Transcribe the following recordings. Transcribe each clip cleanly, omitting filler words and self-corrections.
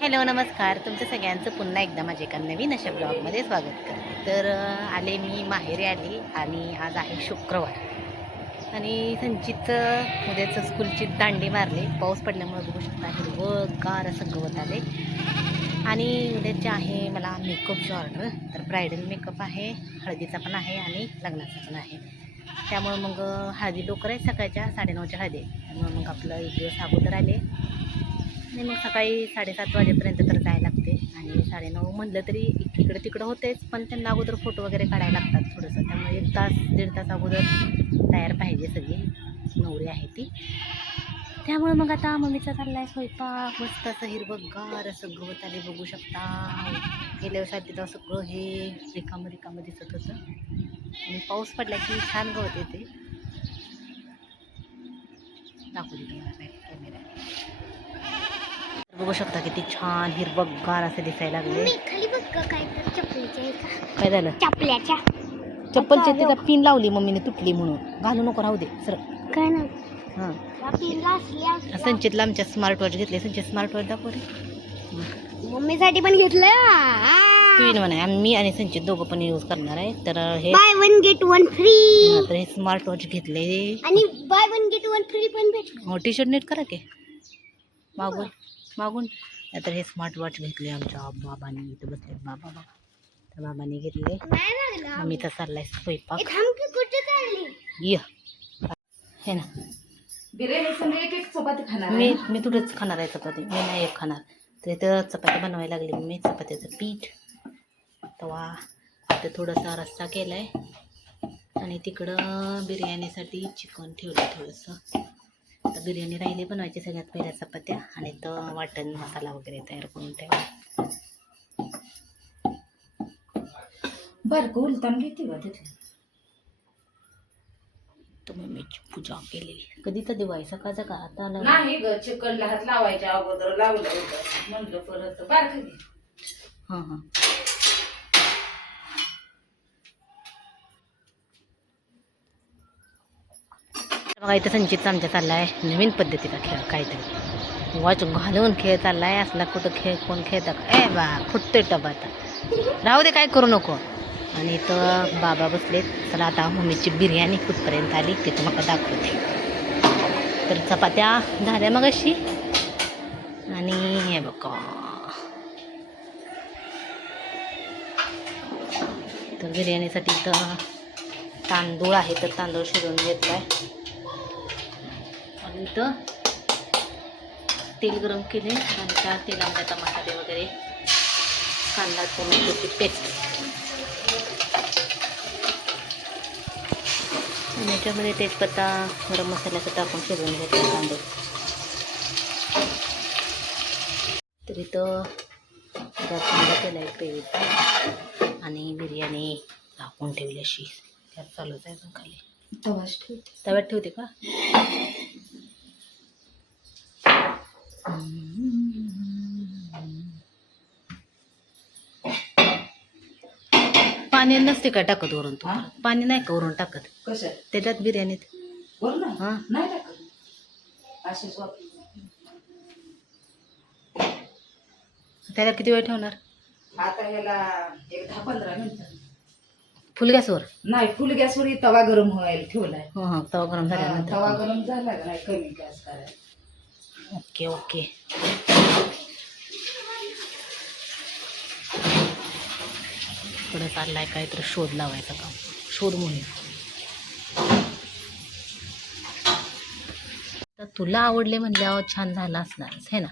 Hello नमस्कार, तुमचं सगळ्यांचं पुन्हा एकदा माझ्या एका नवीन अशा ब्लॉगमध्ये स्वागत करते. तर आले मी माहेरी आली आणि आज आहे शुक्रवार आणि संचितचं उद्याचं स्कूलची दांडी मारली. पाऊस पडल्यामुळे बघू शकता हिरवंगार असं गवत आले. आणि उद्याचे आहे मला मेकअपची ऑर्डर. तर ब्रायडल मेकअप आहे, हळदीचा पण आहे आणि लग्नाचा पण आहे. त्यामुळं मग हळदी लवकर आहे, सकाळच्या 9:30च्या हळदी. त्यामुळे मग आपलं एक दिवस अगोदर आले आणि मग सकाळी 7:30 वाजेपर्यंत तर जायला लागते. आणि 9:30 म्हणलं तरी इकडं तिकडं होतेच, पण त्यांना अगोदर फोटो वगैरे काढायला लागतात थोडंसं. त्यामुळे 1 तास 1.5 तास अगोदर तयार पाहिजे सगळी नवरी आहे ती. त्यामुळे मग आता मम्मीचा चालला आहे स्वयंपाक. मस्त असं हिरवंगार असं गवत आले बघू शकता. गेल्या वर्षात तिथं सगळं हे रिकामं दिसत होतं आणि पाऊस पडला की छान गवत येते. दाखवू दे तुम्हाला कॅमेरा. बघू शकता किती छान हिरवंगार असं दिसायला लागले. खाली बघ काय तर चपलीच्या काय झालं? चपल्याच्या चप्पलची तिला पिन लावली मम्मीने, तुटली म्हणून. घालू नको, राहू दे सर. काय ना हां, पिनला असल्या संचितला आमच्या स्मार्ट वॉच घेतले. संचित स्मार्ट वॉच दाखव रे. मम्मीसाठी पण घेतलं. पिन म्हणा, मी आणि संचित दोघं पण यूज करणार आहे. तर हे बाय 1 गेट 1 फ्री. तर हे स्मार्ट वॉच घेतले. आणि बाय 1 गेट 1 फ्री पण भेटलं. हो, टी शर्ट नीट करा की मागून. तर हे स्मार्ट वॉच घेतले आमच्या बाबांनी. इथं बसले बाबा. तर बाबांनी घेतले. नाही लागला. मम्मीचा चाललाय स्वयंपाक. थांब की कुठे चालली? ये हे ना, बिर्याणी संग एक एक चपाती खाणार मी तुझंच खाणार आहे चपाती. मी नाही एक खाणार. तर इथं चपाती बनवायला लागली मी. चपात्याचं पीठ, तवा, इथं थोडासा रस्सा केला आहे आणि तिकडं बिर्याणीसाठी चिकन ठेवलं थोडंसं. आता बिर्याणी राहिली बनवायची सगळ्यात पहिल्या चपात्या आणि तर वाटण मसाला वगैरे तयार करून ठेवा. बरं का उलतान घेते बा तिथली. तुम्ही मीची पूजा केलेली कधी तर दिवाळी सकाळचा का आता आला नाही ग, चिकनला हात लावायच्या अगोदर लावलं होतं म्हणलं परत बारक घे. हां. बघा इथं संचित आमच्या चालला आहे नवीन पद्धतीचा खेळ काहीतरी. वॉच घालून खेळ चालला आहे. असला कुठं खेळ कोण खेळता का? ए बा फुटतोय टबा. आता राहू दे, काय करू नको. आणि इथं बाबा बसलेत. चला आता मम्मीची बिर्याणी कुठपर्यंत आली ते तुम्हाला दाखवते. तर चपात्या झाल्या मग अशी. आणि हे बघा, तर बिर्याणीसाठी इथं तांदूळ आहे, तर तांदूळ शिजवून घेतला आहे. आणि इथं तेल गरम केले आणि त्या तेलामध्ये आता मसाले वगैरे, कांदा टोमॅटोची पेस्ट आणि याच्यामध्ये तेजपत्ता गरम मसाल्याचं टाकून शिजवून घेतला तांदूळ. तर इथं कांदा केला आहे ग्रेव्हीचा आणि बिर्याणी झाकून ठेवली अशी. त्यात चालूच आहे पण खाली तव्यात ठेवते का? पाणी नसते काय टाकत वरून? तू पाणी नाही का वरून टाकत कशात? त्याच्यात बिर्याणीत? बोल ना. हां, नाही टाकत असेच वापरू. त्याला किती वेळ ठेवणार? आता याला एक 10-15 मिनिटं. फुल गॅसवर? नाही, फुल गॅसवर तवा गरम व्हायला ठेवलाय. हां, तवा गरम तवा झाल्यानंतर. गरम झाला का नाही, कमी गॅस करायला. ओके. पुढे चाललाय काहीतरी शोध लावायचं काम, शोध मोहीम. तर तुला आवडले म्हणल्यावर छान झालं असणारच है ना,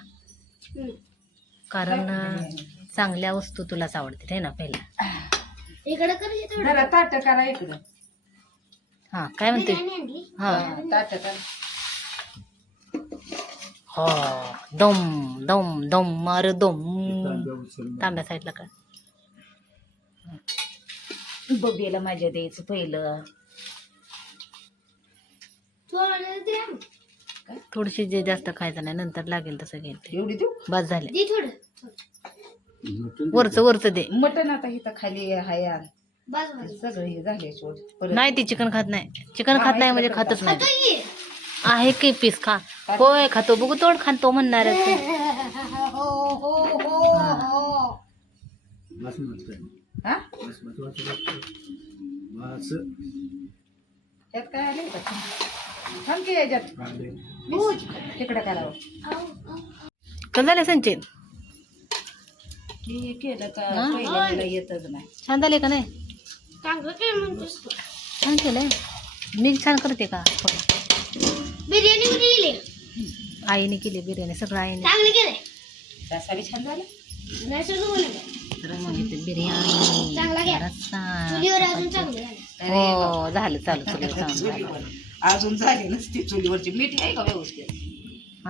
कारण चांगल्या वस्तू तुलाच आवडते है ना पहिला. इकडे कर जरा ताट करा इकडं. हां, काय म्हणते? हां, ताट करा. हो, दम दम दम मार दम. तांब्या साईडला का? बबीला माझ्या द्यायचं पहिलं. थोडीशी जे जास्त खायचं नाही, नंतर लागेल तसं घेईल ते. एवढी देऊ? बस झाले. दे थोडं. वरचं दे. मटण आता इथं खाली आहे यार. बस बस. सगळं हे झाले सोड. परत नाही, ती चिकन खात नाही. चिकन खात नाही म्हणजे खातच नाही. ये. आहे की पीस खा. होय खातो, बघू तोड खातो म्हणणार. हो हो हो. हा त्यात काय आले का थांब की याच्यात तिकडे करावं कसं झालं संचित? हे केलं का हा? पहिल्याला येतच नाही छान झाले का नाही? चांगलं काय म्हणतोस तू? छान केलंय. मी छान करते का? बिर्याणी कुठे गेली? आईने केली बिर्याणी, सगळं आईने. चांगली केलंय. रस्सा बी छान झाला नाही सगळं बनवलं. तर मग इथे बिर्याणी चांगला घ्या. रस्सा. चुलीवर अजून चांगलं झालं. हो झालं चालू चालू चालू. चुलीवर अजून झाली नसती चुलीवरची मीठ आहे का व्यवस्थित